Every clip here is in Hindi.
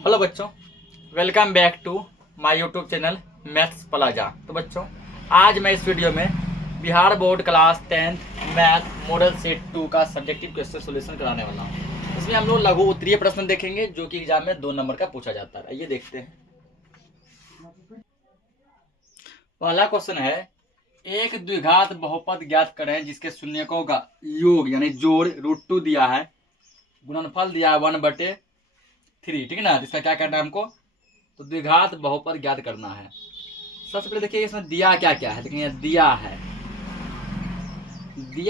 हेलो बच्चों, welcome back to my YouTube channel Maths Plaza. तो बच्चों, आज मैं इस वीडियो में Bihar board class 10th math model set 2 का सब्जेक्टिव क्वेश्चन सॉल्यूशन कराने वाला हूँ। इसमें हम लोग लघु उत्तरीय प्रश्न देखेंगे जो कि एग्जाम में 2 नंबर का पूछा जाता है। आइए देखते हैं। पहला क्वेश्चन है, एक द्विघात बहुपद ज्ञात करें जिसके शून्यकों का योग यानी जोड़ √2 दिया है, गुणनफल दिया है 1/3। ठीक है ना। इसका क्या करना है हमको, तो द्विघात बहुपद ज्ञात करना है। सबसे पहले देखिए इसमें दिया क्या क्या है। देखिए दिया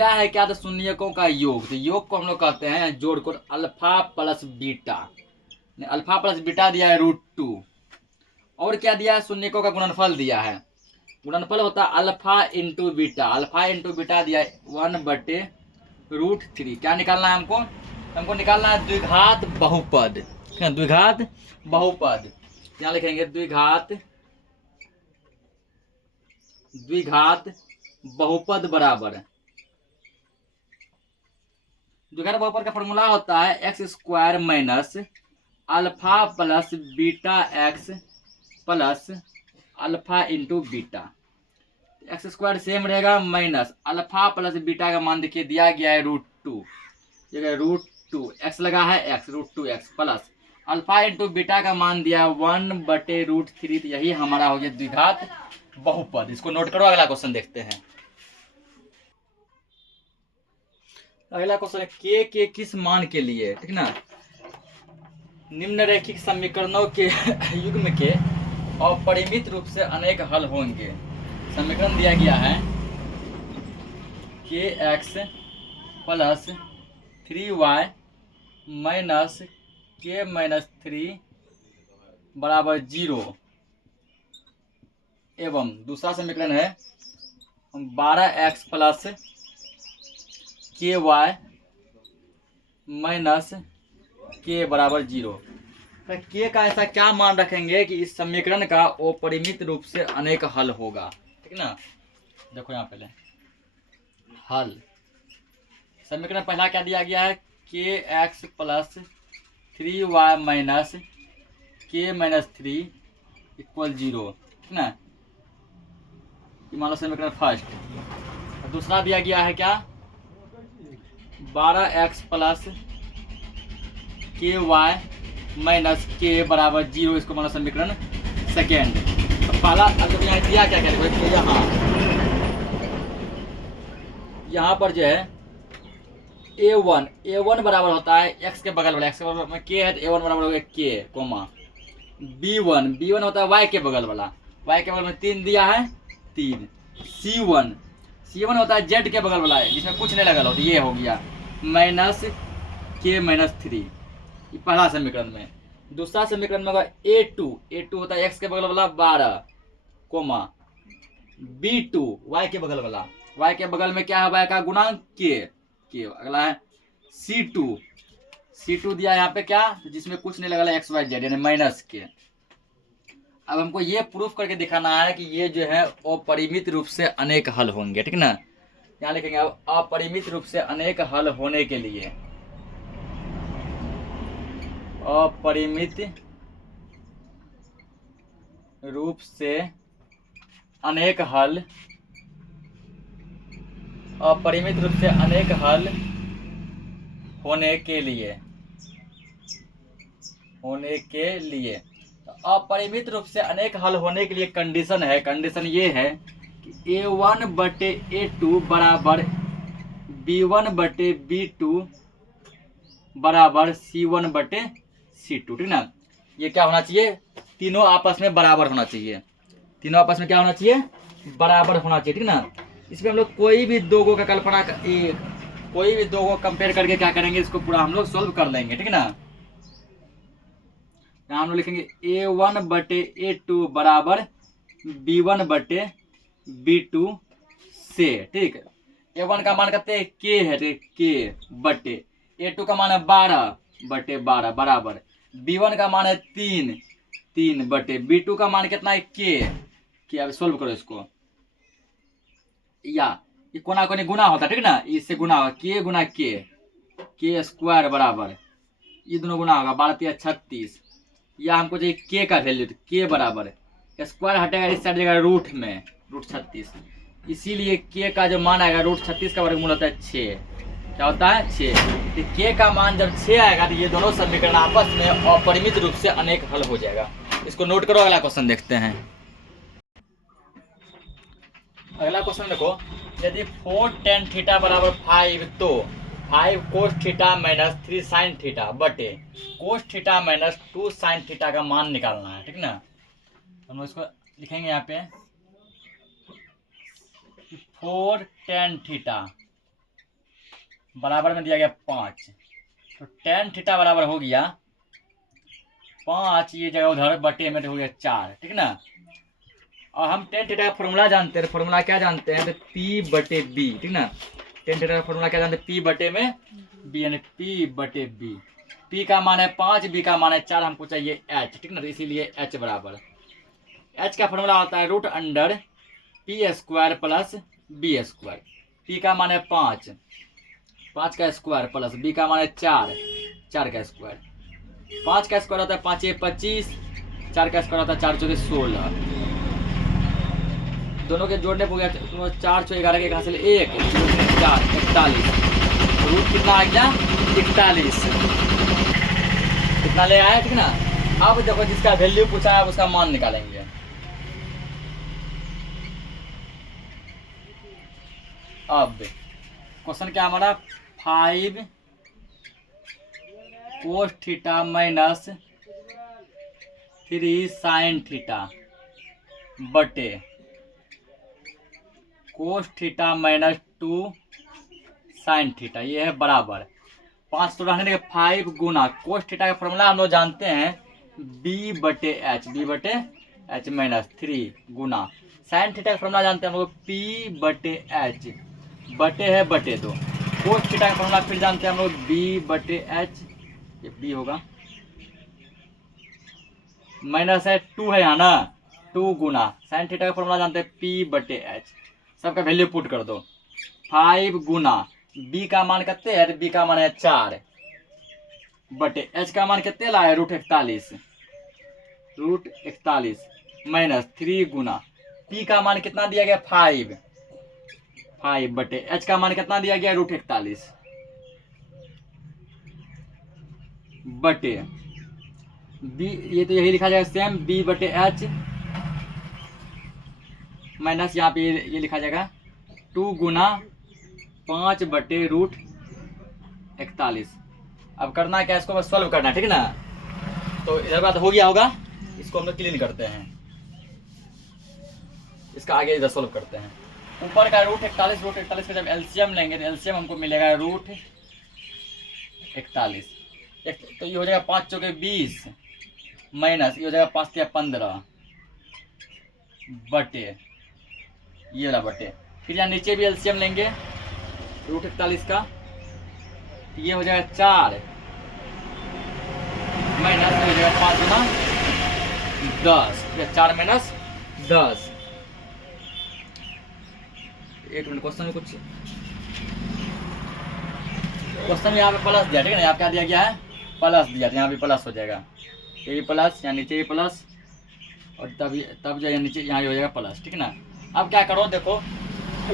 है क्या, तो शून्यकों का योग। तो योग को हम लोग कहते हैं जोड़ को alpha plus beta. Alpha plus beta दिया है √2। और क्या दिया है, शून्यकों का गुणनफल दिया है। गुणनफल होता है alpha into beta. Alpha into beta दिया है 1/√3। क्या निकालना है हमको निकालना है द्विघात बहुपद। द्विघात बहुपद यहाँ लिखेंगे द्विघात बहुपद बराबर। द्विघात बहुपद का फॉर्मूला होता है x² minus alpha plus beta x plus alpha into beta. x² same रहेगा माइनस अल्फा प्लस बीटा का मान देखिए दिया गया है √2। √2 x लगा है x √2x plus alpha into beta का मान दिया 1/√3। तो यही हमारा हो गया द्विघात बहुपद। इसको नोट करो। अगला क्वेश्चन देखते हैं। अगला क्वेश्चन है के किस मान के लिए, ठीक ना, निम्नरेखिक समीकरणों के युग्म के अपरिमित रूप से अनेक हल होंगे। समीकरण दिया गया है kx plus 3y minus k minus 3 बराबर 0 एवं दूसरा समीकरण है 12x plus ky minus k बराबर 0। के का ऐसा क्या मान रखेंगे कि इस समीकरण का अपरिमित रूप से अनेक हल होगा, ठीक ना। देखो यहाँ पहले हल समीकरण पहला क्या दिया गया है, kx plus 3y minus k minus 3 equal 0, ठीक ना। मान लो समीकरण फर्स्ट। दूसरा दिया गया है क्या, 12x plus ky minus k बराबर 0। इसको मान लो समीकरण सेकेंड। तो पहला तो यहाँ दिया क्या क्या, यहाँ पर जो है a1 बराबर होता है x के बगल वाला। x के बगल में k है तो a1 बराबर हो गया k कोमा। b1 होता है y के बगल वाला। y के बगल में 3 दिया है 3। c1 होता है z के बगल वाला है जिसमें कुछ नहीं लगा हो, तो ये हो गया माइनस k माइनस 3। ये पहला समीकरण में। दूसरा समीकरण में होगा a2 होता है x के बगल वाला 12 कोमा b2 y के बगल वाला। y के बगल में क्या है, y का गुणांक k। अगला है c2 दिया यहाँ पे क्या, जिसमें कुछ नहीं लगा x y z यानी माइनस k। अब हमको ये प्रूफ करके दिखाना है कि ये जो है अपरिमित रूप से अनेक हल होंगे, ठीक ना। यहाँ लिखेंगे अब अपरिमित रूप से अनेक हल होने के लिए, अपरिमित रूप से अनेक हल, अपरिमित रूप से अनेक हल होने के लिए अपरिमित रूप से अनेक हल होने के लिए कंडीशन ये है कि a1/a2 बराबर b1/b2 बराबर c1/c2, ठीक ना। ये क्या होना चाहिए, तीनों आपस में बराबर होना चाहिए। तीनों आपस में क्या होना चाहिए, बराबर होना चाहिए, ठीक ना। इसमें हम लोग कोई भी दो को कंपेयर करके क्या करेंगे, इसको पूरा हम लोग सोल्व कर लेंगे, ठीक ना। यहाँ हम लोग लिखेंगे a1/a2 बराबर b1/b2 से, ठीक। a1 का मान कहते हैं k है, k बटे a2 का मान है 12/12 बराबर b1 का मान है 3 बटे b2 का मान कितना है k। अब सोल्व करो इसको। या ये कोना कोनी गुना होता है, ठीक ना। इससे गुना होगा k गुना k स्क्वायर बराबर ये दोनों गुना होगा 12 × 36। या हमको चाहिए के का वैल्यू, तो के बराबर स्क्वायर हटेगा इस साइड जगह रूट में, रूट 36, इसीलिए के का जो मान आएगा रूट 36 का वर्गमूल होता है 6। क्या होता है 6। तो के का मान जब 6 आएगा तो ये दोनों समीकरण आपस में अपरिमित रूप से अनेक हल हो जाएगा। इसको नोट करो, अगला क्वेश्चन देखते हैं। अगला क्वेश्चन देखो, यदि 4 tan थीटा बराबर 5 तो 5 cos theta minus 3 sin theta बटे cos theta minus 2 sin theta का मान निकालना है, ठीक ना। हम इसको लिखेंगे यहाँ पे 4 tan थीटा बराबर में दिया गया 5, तो tan थीटा बराबर हो गया 5, ये जगह उधर बटे में हो गया 4, ठीक ना। और हम tan थीटा का फॉर्मूला जानते हैं, फॉर्मूला क्या जानते हैं, तो P बटे B, ठीक ना। tan थीटा का फॉर्मूला क्या जानते हैं, P बटे में B, यानी P बटे B। P का मान है 5, B का मान है 4, हमको चाहिए H, ठीक ना। तो इसीलिए H बराबर, H का फॉर्मूला होता है root under P square plus B square. P का मान है 5, 5 का स्क्वायर प्लस B का मान है 4, 4 का स्क्वायर। 5 का स्क्वायर होता है 5 ये 25, 4 का स्क्वायर होता है 4 चौके 16, दोनों के जोड़ने को गया तो 4 चौ 11 के हासिल 1 4 41, रूट कितना आ गया 41, कितना ले आया, ठीक ना। अब देखो जिसका वैल्यू पूछा है उसका मान निकालेंगे। अब क्वेश्चन क्या हमारा, 5 cos theta minus 3 sin theta बटे cos theta minus 2 sin theta, ये है बराबर 5 तो रहने देंगे 5 गुना cos थीटा का फॉर्मूला हम लोग जानते हैं B बटे H माइनस 3 गुना sin थीटा का फॉर्मूला जानते हैं हम लोग P बटे H बटे है बटे 2। cos थीटा का फॉर्मूला फिर जानते हैं हम लोग B बटे H, ये B होगा, माइनस है 2 है यहाँ ना, 2 गुना sin थीटा का फॉर्मूला जानते हैं P बटे H, सबका वैल्यू पुट कर दो। 5 गुना B का मान कितने है, B का मान है 4 बटे H का मान कितने लाए रूट 41 माइनस 3 गुना P का मान कितना दिया गया 5 बटे H का मान कितना दिया गया रूट 41 बटे B, ये तो यही लिखा जाएगा सेम B बटे H माइनस यहाँ पे ये लिखा जाएगा 2 गुना 5 बटे रूट 41। अब करना क्या, इसको बस सॉल्व करना है, ठीक ना। तो इधर बात हो गया होगा, इसको हम लोग क्लीन करते हैं, इसका आगे इधर सॉल्व करते हैं। ऊपर का रूट 41 का जब एलसीएम लेंगे तो एलसीएम हमको मिलेगा रूट 41, तो ये हो जाएगा 5 चौके 20 माइनस ये हो जाएगा 5 या 15 बटे ये वाला बटे, फिर यहाँ नीचे भी एलसीएम लेंगे रूट 41 का, ये हो जाएगा 4 माइनस ये हो जाएगा 5 गुना 10, 4 माइनस 10। एक मिनट, क्वेश्चन में कुछ क्वेश्चन यहाँ पे प्लस दिया, ठीक है ना, यहाँ क्या दिया गया है प्लस दिया, तो यहाँ भी प्लस हो जाएगा, ये भी प्लस, यहाँ नीचे भी प्लस, और तब जो नीचे यहाँ भी हो जाएगा प्लस, ठीक है ना। अब क्या करो, देखो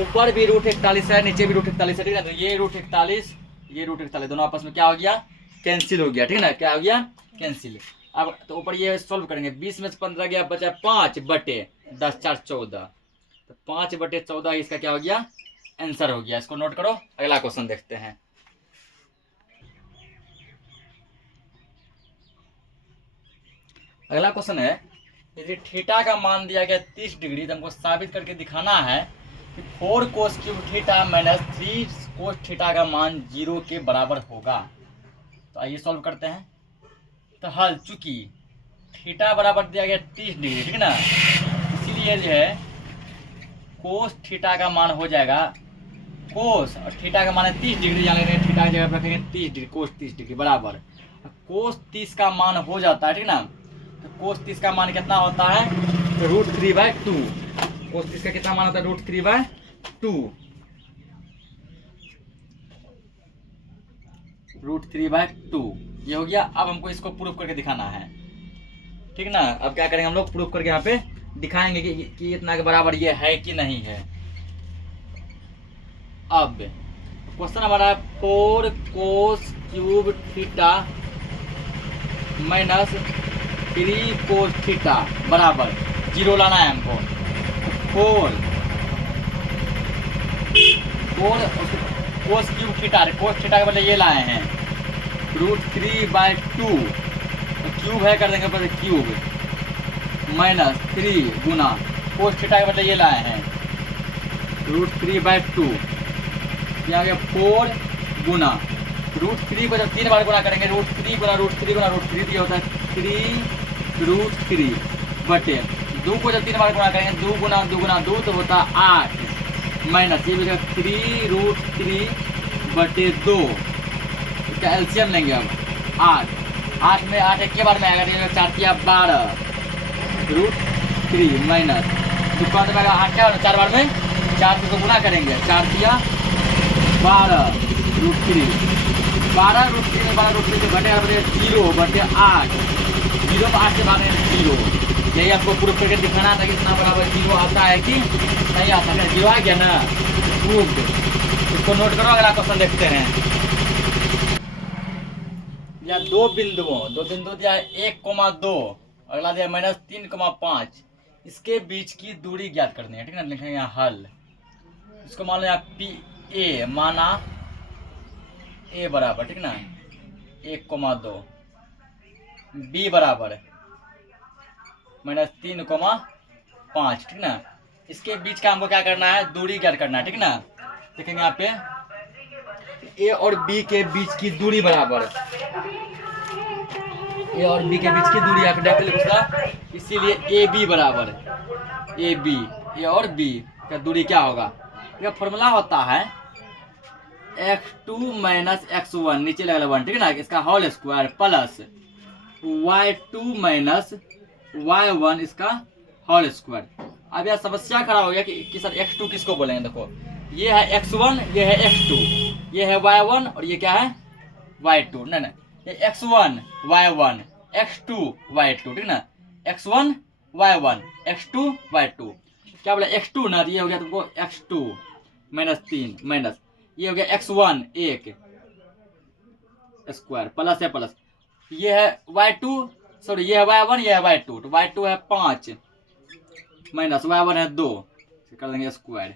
ऊपर भी रूट 41 है, नीचे भी रूट 41 है, ठीक है ना। तो ये रूट 41 दोनों आपस में क्या हो गया कैंसिल हो गया, ठीक है ना, क्या हो गया कैंसिल। अब तो ऊपर ये सॉल्व करेंगे, 20 में से 15 गया, बचा 5 बटे 10 4 14, तो 5 बटे 14 इसका क्या हो गया आंसर हो गया। इसको नोट करो, अगला क्वेश्चन देखते हैं। अगला क्वेश्चन है, यदि थीटा का मान दिया गया 30 डिग्री, तो हमको साबित करके दिखाना है कि 4 cos cube theta minus 3 cos theta का मान 0 के बराबर होगा। तो आइए सॉल्व करते हैं। तो हल, चूंकि थीटा बराबर दिया गया 30 डिग्री, ठीक है ना, इसीलिए जो है कोस थीटा का मान हो जाएगा, कोस और थीटा का मान है 30 डिग्री, यहाँ लेंगे थीटा की जगह पर रखेंगे 30 डिग्री, कोस 30 डिग्री बराबर कोस 30 का मान हो जाता है, ठीक ना। तो कोस 30 का मान कितना होता है, तो √3/2, कोस 30 का कितना मान होता है √3/2, √3/2 ये हो गया। अब हमको इसको प्रूफ करके दिखाना है। ठीक ना। अब क्या करेंगे हम लोग, प्रूफ करके यहाँ पे दिखाएंगे कि इतना के बराबर ये है कि नहीं है। अब क्वेश्चन हमारा 4 cos cube theta minus 3 cos theta बराबर 0 लाना है हमको। 4 cos cube theta, cos theta के बदले ये लाए हैं √3/2, तो क्यूब है कर देंगे पहले क्यूब, माइनस 3 गुना कोस थीटा के बदले ये लाए हैं √3/2, यहाँ गया 4 गुना √3 को जब 3 बार गुना करेंगे √3 गुना √3 गुना √3 दिया होता है 3√3 बटे 2 को जब 3 बार गुना करेंगे 2 गुना 2 गुना 2 तो होता है 8, माइनस ये भी 3√3 बटे 2, इसका एलसीएम लेंगे अब 8 में 8 एक के बार में आएगा, 4 किया 12 √3 माइनस 2 का आएगा 8 क्या 4 बार में 4 से तो गुना करेंगे, 4 किया 12 √3, 12 √3 में 12 √3 से घटेगा बटे 0 बटे 8, 0 में 8 से भागे 0। यही आपको प्रूफ करके दिखाना था कि इतना बराबर 0 आता है कि नहीं आता है। 0 आ गया ना, प्रूफ। इसको नोट करो, अगला क्वेश्चन देखते हैं। या दो बिंदु दिया है 1,2, अगला दिया -3,5, इसके बीच की दूरी ज्ञात करनी है, ठीक है ना। लिखेंगे यहाँ हल, इसको मान लो यहाँ पी ए माना ए बराबर, ठीक ना 1,2, बी बराबर -3,5, ठीक ना। इसके बीच का हमको क्या करना है, दूरी ज्ञात करना है, ठीक ना। देखेंगे यहाँ पे ए और बी के बीच की दूरी बराबर, ए और बी के बीच की दूरी यहाँ पे डायरेक्टली पूछा, इसीलिए ए बी बराबर ए बी, ए और बी का दूरी क्या होगा। यह फॉर्मूला होता है x2 माइनस x1 नीचे लगा 1, ठीक है ना, इसका whole square plus y2 minus y1 इसका होल स्क्वायर। अब यह समस्या खड़ा हो गया कि सर x2 किसको बोलेंगे। देखो ये है x1, ये है x2, ये है y1 और ये क्या है y2, नहीं ये x1 y1 x2 y2, ठीक ना, x1 y1 x2 y2, क्या बोला x2 ना, ये हो गया तुमको x2 -3 माइनस ये हो गया x1 1 स्क्वायर प्लस है प्लस, ये है y2 सॉरी ये है y1 ये है y2, तो y2 है 5 माइनस y1 है 2, कर देंगे स्क्वायर,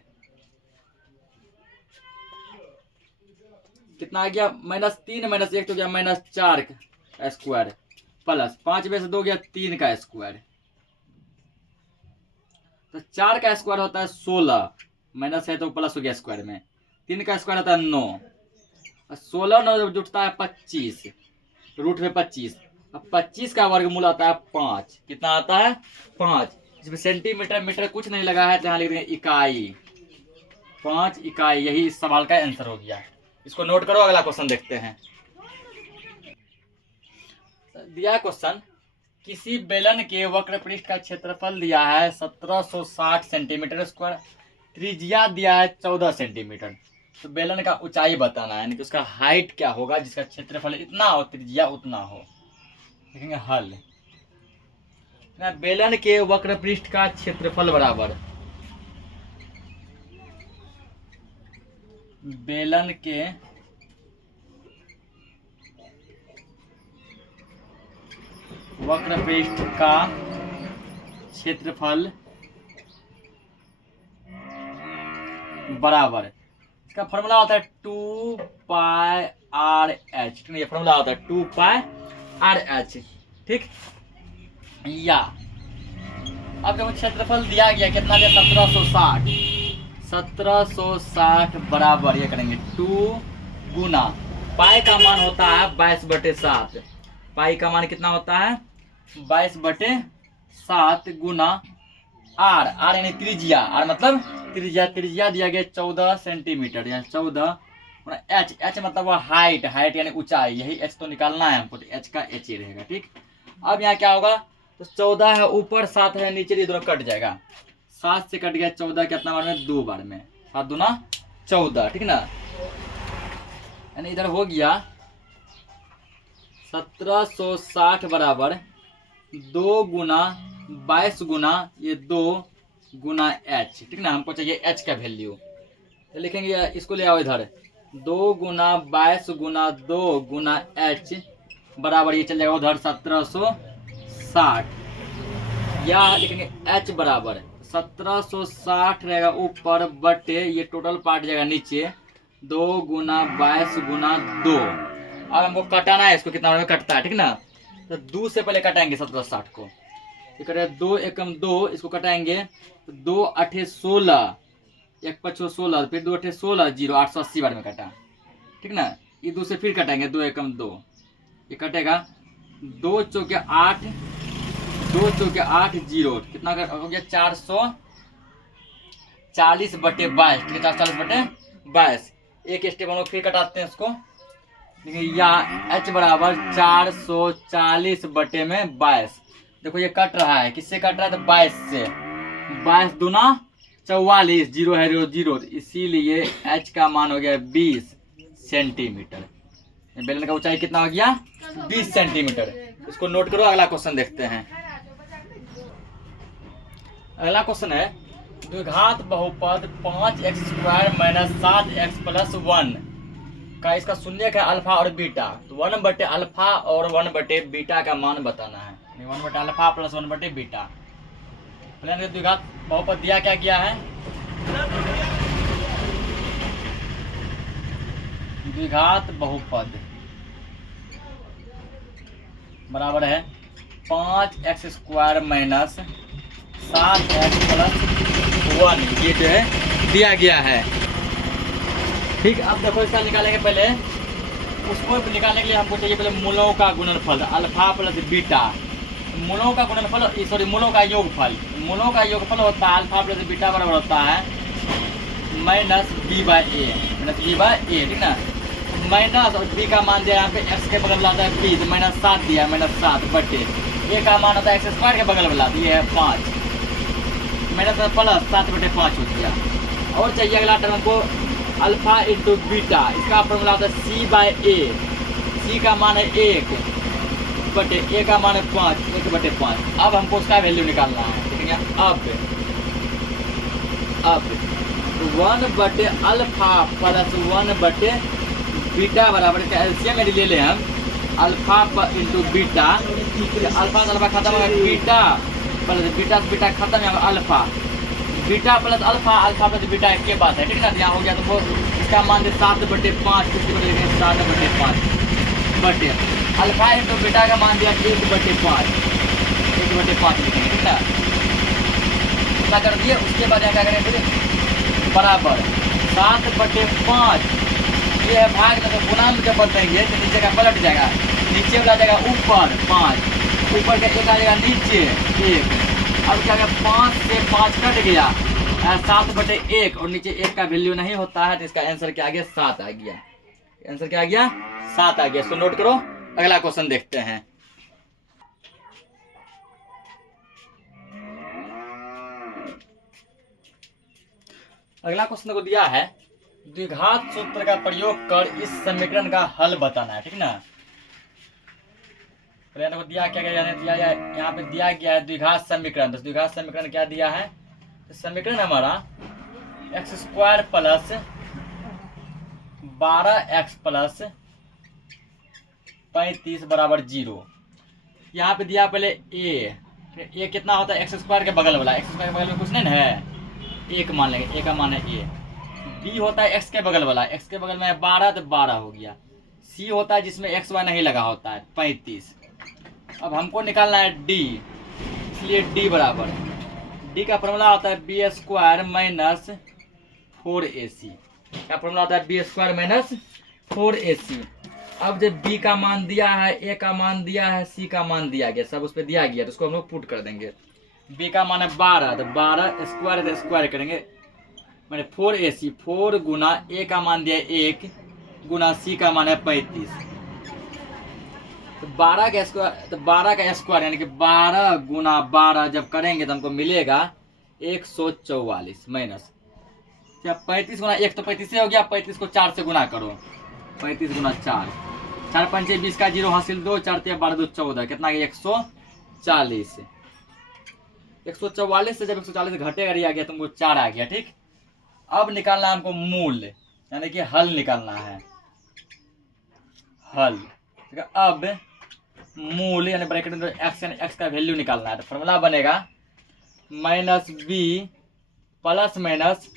कितना आ गया -3 माइनस 1 तो गया -4 का स्क्वायर प्लस 5 में से 2 गया 3 का स्क्वायर, तो 4 का स्क्वायर होता है 16, माइनस है तो प्लस हो गया स्क्वायर में, 3 का स्क्वायर होता है 9, 16 9 जब जुटता है 25, रूट में 25, अब 25 का वर्गमूल आता है 5, कितना आता है 5, इसमें सेंटीमीटर मीटर कुछ नहीं लगा है तो यहाँ लिख देंगे इकाई, 5 इकाई, यही इस सवाल का आंसर हो गया। इसको नोट करो, अगला क्वेश्चन देखते हैं। दिया क्वेश्चन, किसी बेलन के वक्र पृष्ठ का क्षेत्रफल दिया है 1760 सेंटीमीटर स्क्वायर, त्रिज्या दिया है 14 सेंटीमीटर, तो बेलन का ऊंचाई बताना है, यानी कि उसका हाइट क्या होगा जिसका क्षेत्रफल इतना हो त्रिज्या उतना हो। देखेंगे हल, बेलन के वक्र पृष्ठ का क्षेत्रफल बराबर बेलन के वक्र पृष्ठ का क्षेत्रफल बराबर, इसका फॉर्मूला होता है 2πRh, ठीक है, ये फॉर्मूला होता है 2πRh, ठीक। या अब जब क्षेत्रफल दिया गया कितना दिया 1760 बराबर ये करेंगे 2 गुना पाई का मान होता है 22/7, पाई का मान कितना होता है 22/7 गुना आर, आर यानी त्रिज्या, आर मतलब त्रिज्या, त्रिज्या दिया गया 14 सेंटीमीटर, या 14 एच, एच मतलब वो हाइट, हाइट यानी ऊंचाई, यही एच तो निकालना है हमको, तो एच का एच ही रहेगा, ठीक। अब यहाँ क्या होगा, तो 14 है ऊपर 7 है नीचे, ये दोनों कट जाएगा, 7 से कट गया 14 कितना बार में 2 बार में, 7 दूना 14, ठीक ना, यानी इधर हो गया 1760 बराबर 2 गुना 22 गुना ये 2 गुना h, ठीक ना। हमको चाहिए h का वैल्यू, तो लिखेंगे इसको ले आओ इधर। 2 गुना 22 गुना 2 गुना h बराबर ये चल जाएगा उधर 1760, या लिखेंगे h बराबर 1760 रहेगा ऊपर बटे ये टोटल पार्ट जाएगा नीचे 2 गुना 22 गुना 2। अब हमको कटाना है इसको, कितना में कटता है, ठीक ना। तो 2 से पहले कटाएंगे 1760 को, ये कटे 2 एकम 2, इसको कटाएंगे 2 8 16, 1 5 16, फिर 2 8 16 0, 880 बार में कटा, ठीक ना। ये 2 से फिर कटाएंगे 2 एकम 2, ये कटेगा 2 चौके 8, 2 चौके 8 0, कितना हो गया 440 बटे 22, ठीक है 440 बटे 22। एक स्टेप हम लोग फिर कटाते हैं इसको, देखिए यहाँ h बराबर 440 बटे में 22। देखो ये कट रहा है, किससे कट रहा है, तो 22 से। 22 दूना 44, 0 है 0, इसीलिए h का मान हो गया 20 सेंटीमीटर। बेलन का ऊंचाई कितना हो गया 20 सेंटीमीटर। इसको नोट करो, अगला क्वेश्चन देखते हैं। अगला क्वेश्चन है द्विघात बहुपद 5x² माइनस 7x प्लस 1 का इसका शून्य का अल्फा और बीटा, तो 1 बटे अल्फा और 1 बटे बीटा का मान बताना है। 1 बटे अल्फा प्लस 1 बटे बीटा। द्विघात बहुपद दिया क्या गया है, द्विघात बहुपद बराबर है 5x² माइनस 7x प्लस 1, ये जो है दिया गया है, ठीक। अब देखो इसका निकालेंगे, पहले उसको निकालने के लिए हमको चाहिए पहले मूलों का गुणनफल अल्फा प्लस बीटा। मूलों का गुणनफल, सॉरी मूलों का योगफल, मूलों का योगफल होता है अल्फा प्लस बीटा बराबर होता है माइनस b बाई ए, ठीक ना। माइनस और b का मान दिया यहाँ पे x के बगल वाला आता है 20, माइनस 7 दिया, माइनस 7 बटे a का मान होता है x² के बगल वाला, ये है 5, माइनस प्लस 7 बटे 5 हो गया। और चाहिए अगला टर्म हमको अल्फा इंटू बीटा, इसका फॉर्मूला होता है c बाई ए, c का मान है 1 बटे a का मान है 5, 1 बटे 5। अब हमको उसका वैल्यू निकालना है, ठीक है। अब 1 बटे अल्फा प्लस 1 बटे बीटा बराबर का एलसीएम में ले लें हम, अल्फा इंटू बीटा, अल्फा से अल्फा खत्म है, बीटा प्लस बीटा से बीटा खत्म है, alpha beta plus alpha, alpha plus beta के पास है, ठीक है ना। यहाँ हो गया तो इसका मान दे 7 बटे 5, 7 बटे 5 बटे अल्फा इंटू बीटा का मान दिया 1 बटे 5, 1 बटे 5 लिखेंगे, ठीक है। इतना कर दिए, उसके बाद यहाँ क्या करेंगे फिर बराबर 7 बटे 5, ये है भाग में, तो गुना में जब बदलेंगे तो नीचे का पलट जाएगा, नीचे वाला जाएगा ऊपर 5, ऊपर का 1 आ जाएगा नीचे 1। अब क्या गया 5 से 5 कट गया, 7 बटे 1 और नीचे 1 का वैल्यू नहीं होता है, तो इसका आंसर क्या आ गया 7 आ गया। आंसर क्या आ गया 7 आ गया। इसको नोट करो, अगला क्वेश्चन देखते हैं। अगला क्वेश्चन को दिया है द्विघात सूत्र का प्रयोग कर इस समीकरण का हल बताना है, ठीक ना। को दिया क्या गया, यहाँ पे दिया गया है द्विघात समीकरण। तो द्विघात समीकरण क्या दिया है, तो समीकरण हमारा x² प्लस 12x प्लस 35 बराबर 0। यहाँ पे दिया पहले a कितना होता है x² के बगल वाला, x² के बगल में कुछ नहीं है, 1 मान लेंगे, a का मान है a। b होता है x के बगल वाला, x के बगल में 12 तो 12 हो गया। c होता है जिसमें xy नहीं लगा होता है 35। अब हमको निकालना है d, इसलिए d बराबर, d का फॉर्मूला होता है b² माइनस 4ac। क्या फॉर्मूला होता है b² माइनस 4ac। अब जब b का मान दिया है, a का मान दिया है, c का मान दिया गया, सब उस पर दिया गया, तो उसको हम लोग पुट कर देंगे। b का मान है 12, तो 12 स्क्वायर करेंगे, मैंने 4ac, 4 गुना a का मान दिया 1 गुना c का मान है 35, तो 12 का स्क्वायर यानी कि 12 गुना 12 जब करेंगे तो हमको मिलेगा 144 माइनस, क्या 35 गुना 1 तो 35 हो गया, 35 को 4 से गुना करो, 35 गुना 4, 4 पंचे 20 का 0 हासिल 2, 4 12 2 14, कितना 144 144। 144 से जब 140 घटेगा आ गया तुमको 4 आ गया, ठीक। अब निकालना है हमको मूल, यानी कि हल निकालना है, हल। ठीक है, अब मूल यानी ब्रैकेट में एक्स का वैल्यू निकालना है, तो फॉर्मूला बनेगा -b प्लस माइनस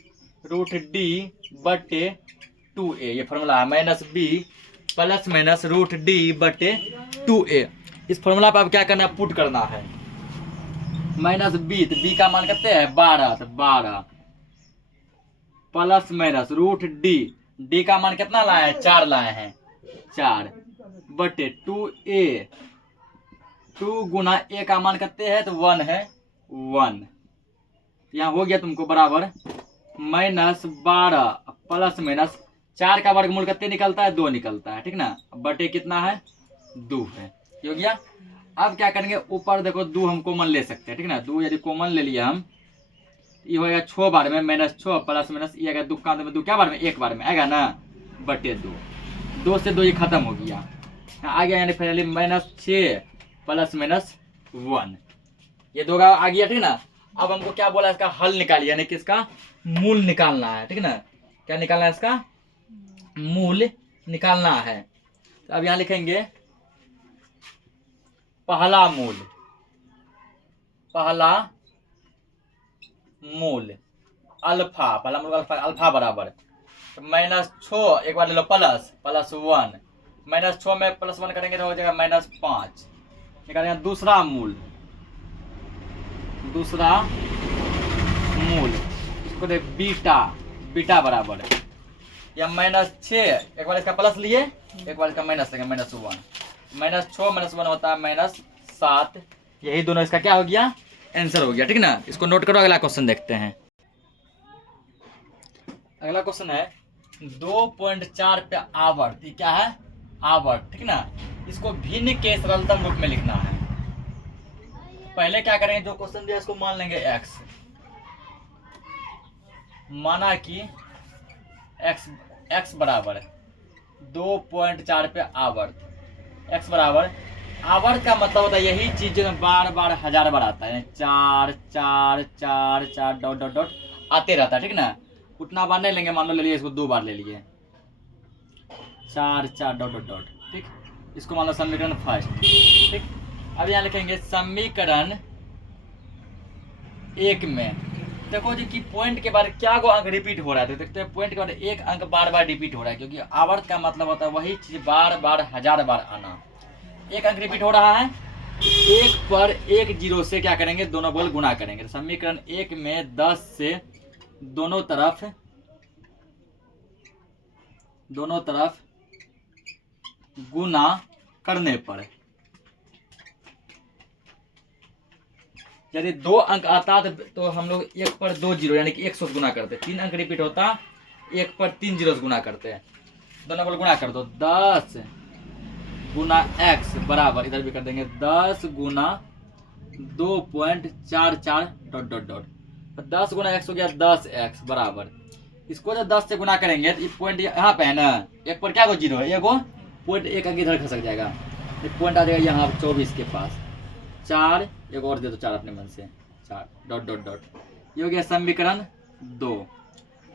√d बटे 2a। ये फॉर्मूला है -b प्लस माइनस √d बटे 2a। इस फॉर्मूला पर अब क्या करना है, पुट करना है -b, तो b का मान कितने है 12, तो 12 प्लस माइनस √d, d का मान कितना लाए हैं 4 लाए हैं, 4 बटे 2a, 2 गुना a का मान कितने है तो 1 है, 1। यहाँ हो गया तुमको बराबर -12 प्लस माइनस 4 का वर्गमूल कितने निकलता है 2 निकलता है, ठीक ना, बटे कितना है 2 है, ये हो गया। अब क्या करेंगे, ऊपर देखो 2 हम कॉमन ले सकते हैं, ठीक ना, 2 यदि कॉमन ले लिया हम, ये होगा 6 बार में -6 प्लस माइनस ये आएगा 2 का में 2 क्या बार में 1 बार में आएगा ना, बटे 2, 2 से 2 ये खत्म हो गया, आ गया यानी फाइनली -6 प्लस माइनस 1, ये 2 आ गया, ठीक ना। अब हमको क्या बोला, इसका हल निकालिए, यानी कि इसका मूल निकालना है, ठीक ना। क्या निकालना है, इसका मूल निकालना है। तो अब यहाँ लिखेंगे पहला मूल, पहला मूल अल्फा, पहला मूल अल्फा, अल्फा बराबर -6 एक बार ले लो प्लस 1, -6 में +1 करेंगे तो हो जाएगा -5। निकालेंगे दूसरा मूल, दूसरा मूल इसको दे बीटा, बीटा बराबर या -6 एक बार इसका प्लस लिए एक बार इसका माइनस लेंगे -1, -6 -1 होता है -7, यही दोनों इसका क्या हो गया आंसर हो गया, ठीक ना। इसको नोट करो, अगला क्वेश्चन देखते हैं। अगला क्वेश्चन है 2.4 पे आवर्त, ये क्या है आवर्त, ठीक ना। इसको भिन्न के सरलतम रूप में लिखना है। पहले क्या करेंगे, जो क्वेश्चन दिया इसको मान लेंगे x, माना कि x बराबर 2.4 पे आवर्त, x बराबर आवर्त का मतलब होता है यही चीज जो बार बार 1000 बार आता है, 4 4 4 4 डॉट डॉट डॉट आते रहता है, ठीक ना। उतना बार नहीं लेंगे, मान लो ले लिए इसको 2 बार ले लिए, 4 4 डॉट डॉट डॉट, ठीक। इसको मान लो समीकरण फर्स्ट, ठीक। अब यहाँ लिखेंगे समीकरण 1 में देखो जी कि पॉइंट के बाद क्या को अंक रिपीट हो रहा है, तो देखते हैं पॉइंट के बाद एक अंक बार बार रिपीट हो रहा है, क्योंकि आवर्त का मतलब होता है वही चीज बार बार 1000 बार आना। एक अंक रिपीट हो रहा है, 1 पर 1 जीरो से क्या करेंगे दोनों बल गुना करेंगे। तो समीकरण 1 में 10 से दोनों तरफ गुना करने पर यदि 2 अंक आता तो हम लोग 1 पर 2 जीरो यानी कि 100 गुना करते, 3 अंक रिपीट होता 1 पर 3 जीरो गुना करते हैं, दोनों बल गुना कर दो, 10 गुना x बराबर इधर भी कर देंगे 10 गुना 2.44 डॉट डॉट डॉट, 10 गुना x हो गया 10x बराबर, इसको जब 10 से गुना करेंगे तो ये पॉइंट यहाँ पे है ना, 1 पर क्या को जीरो है, एगो पॉइंट 1 आगे इधर खसक जाएगा, ये पॉइंट आ जाएगा यहाँ 24 के पास, 4 एक और दे दो 4 अपने मन से, 4 डॉट डॉट डॉट, ये हो गया समीकरण 2।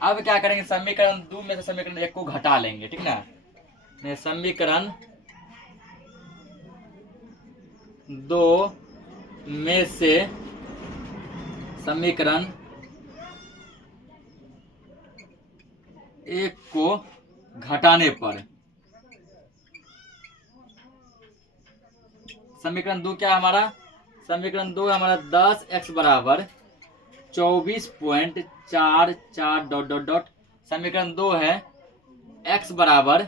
अब क्या करेंगे, समीकरण 2 में से समीकरण 1 को घटा लेंगे, ठीक ना। समीकरण 2 में से समीकरण 1 को घटाने पर समीकरण 2 क्या है हमारा, समीकरण 2 हमारा 10x बराबर 24.44 डॉट डॉट डॉट, समीकरण 2 है x बराबर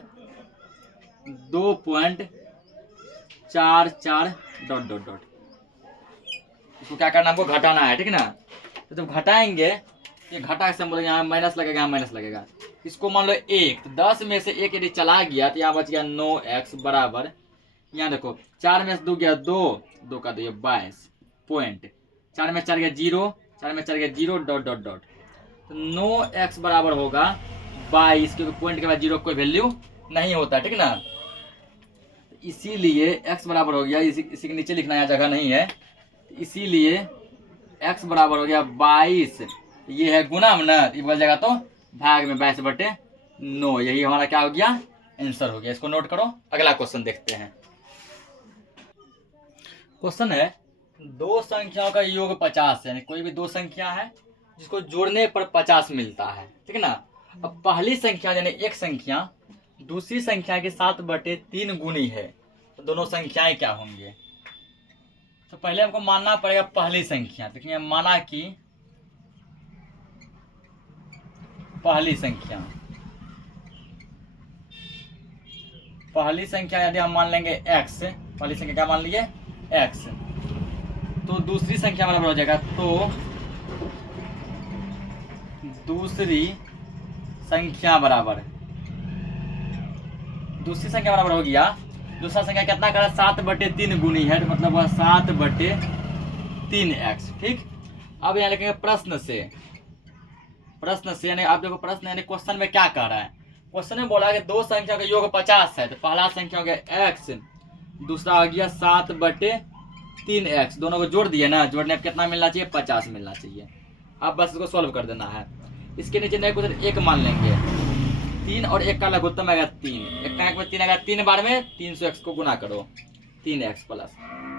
2.44 डॉट डॉट डॉट। इसको क्या करना हमको घटाना है, ठीक ना। तो जब घटाएंगे ये घटा से हम बोलेंगे यहाँ माइनस लगेगा, यहाँ माइनस लगेगा, इसको मान लो 1, तो 10 में से 1 यदि चला गया तो यहाँ बच गया 9x बराबर, यहाँ देखो 4 में से 2 गया 2, 2 का 2 22 पॉइंट, 4 में 4 गया 0, 4 में 4 गया 0 डॉट डॉट डॉट, तो 9x बराबर होगा 22, क्योंकि पॉइंट के बाद 0 कोई वैल्यू नहीं होता, ठीक ना। इसीलिए x बराबर हो गया, इसी के नीचे लिखना है, जगह नहीं है, इसीलिए x बराबर हो गया 22। ये है गुना में ना, ये बदल जाएगा तो भाग में 22/9। यही हमारा क्या हो गया, आंसर हो गया। इसको नोट करो। अगला क्वेश्चन देखते हैं। क्वेश्चन है दो संख्याओं का योग 50 है, कोई भी दो संख्या है जिसको जोड़ने पर 50 मिलता है, ठीक है ना। अब पहली संख्या यानी एक संख्या दूसरी संख्या के 7/3 गुनी है, तो दोनों संख्याएं क्या होंगे। तो पहले हमको मानना पड़ेगा पहली संख्या। देखिए माना कि पहली संख्या यदि हम मान लेंगे x, पहली संख्या क्या मान लिए x, तो दूसरी संख्या बराबर हो जाएगा, तो दूसरी संख्या बराबर हो गया, दूसरा संख्या कितना करा 7/3 गुनी है, तो मतलब वह 7/3x। ठीक, अब यहाँ लिखेंगे प्रश्न से यानी आप देखो प्रश्न यानी क्वेश्चन में क्या कह रहा है। क्वेश्चन में बोला कि दो संख्या का योग 50 है, तो पहला संख्या हो गया x, दूसरा हो गया 7/3x। दोनों को जोड़ दिए ना, जोड़ने पर कितना मिलना चाहिए, 50 मिलना चाहिए। अब बस इसको सॉल्व कर देना है। इसके नीचे नए क्वेश्चन एक मान लेंगे, 3 और 1 का लघुत्तम आएगा 3, 1 का 1 में 3 आएगा, 3 बार में 300x को गुना करो, 3x प्लस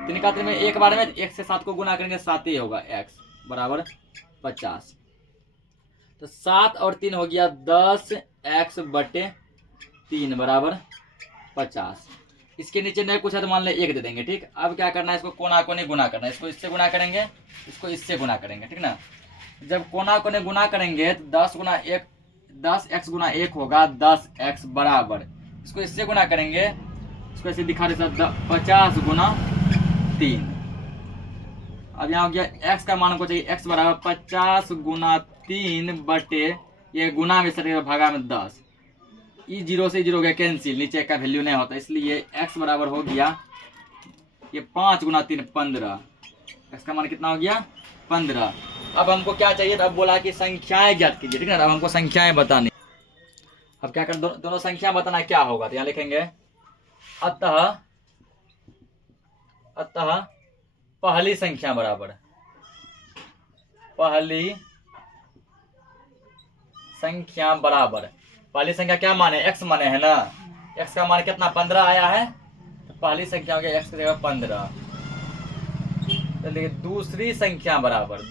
3 का 3 में 1 बार में 1 से 7 को गुना करेंगे 7 ही होगा, x बराबर 50। तो 7 और 3 हो गया 10x/3 बराबर 50। इसके नीचे नए कुछ है तो मान ले 1 दे देंगे। ठीक, अब क्या करना है, इसको कोना कोने गुना करना है। इसको इससे गुना करेंगे, इसको इससे गुना करेंगे, ठीक ना। जब कोना कोने गुना करेंगे तो 10x गुना 1 होगा 10x बराबर, इसको इससे गुना करेंगे, इसको ऐसे दिखा रहे 50 गुना 3। अब यहाँ हो गया x का मान को चाहिए, x बराबर 50 गुना 3 ये गुना में सटेगा भागा में 10, ई 0 से 0 हो गया कैंसिल, नीचे का वैल्यू नहीं होता, इसलिए x बराबर हो गया ये 5 गुना 3 15। x का मान कितना हो गया 15। अब हमको क्या चाहिए, अब बोला कि संख्याएं ज्ञात कीजिए, ठीक है ना। अब हमको संख्याएं बतानी। अब क्या कर दोनों संख्या बताना क्या होगा, तो यहाँ लिखेंगे अतः पहली संख्या बराबर पहली संख्या क्या माने, x माने है ना, x का मान कितना 15 आया है, तो पहली संख्या हो गया x की जगह 15। चलिए दूसरी संख्या बराबर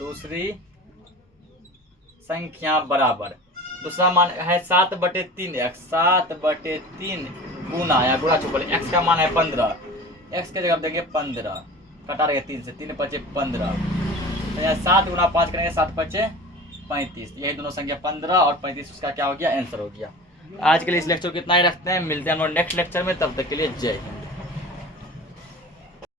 दूसरा मान है 7/3x, 7/3 गुना या गुणा छुपल, x का मान है 15, x के जगह देंगे 15, कटा रहेगा 3 से, 3 × 5 = 15, तो यहाँ 7 गुना 5 करेंगे 7 × 5 = 35। यही दोनों संख्या 15 और 35 उसका क्या हो गया, आंसर हो गया। आज के लिए इस लेक्चर को इतना ही रखते हैं, मिलते हैं हम लोग नेक्स्ट लेक्चर में, तब तक के लिए जय हिंद।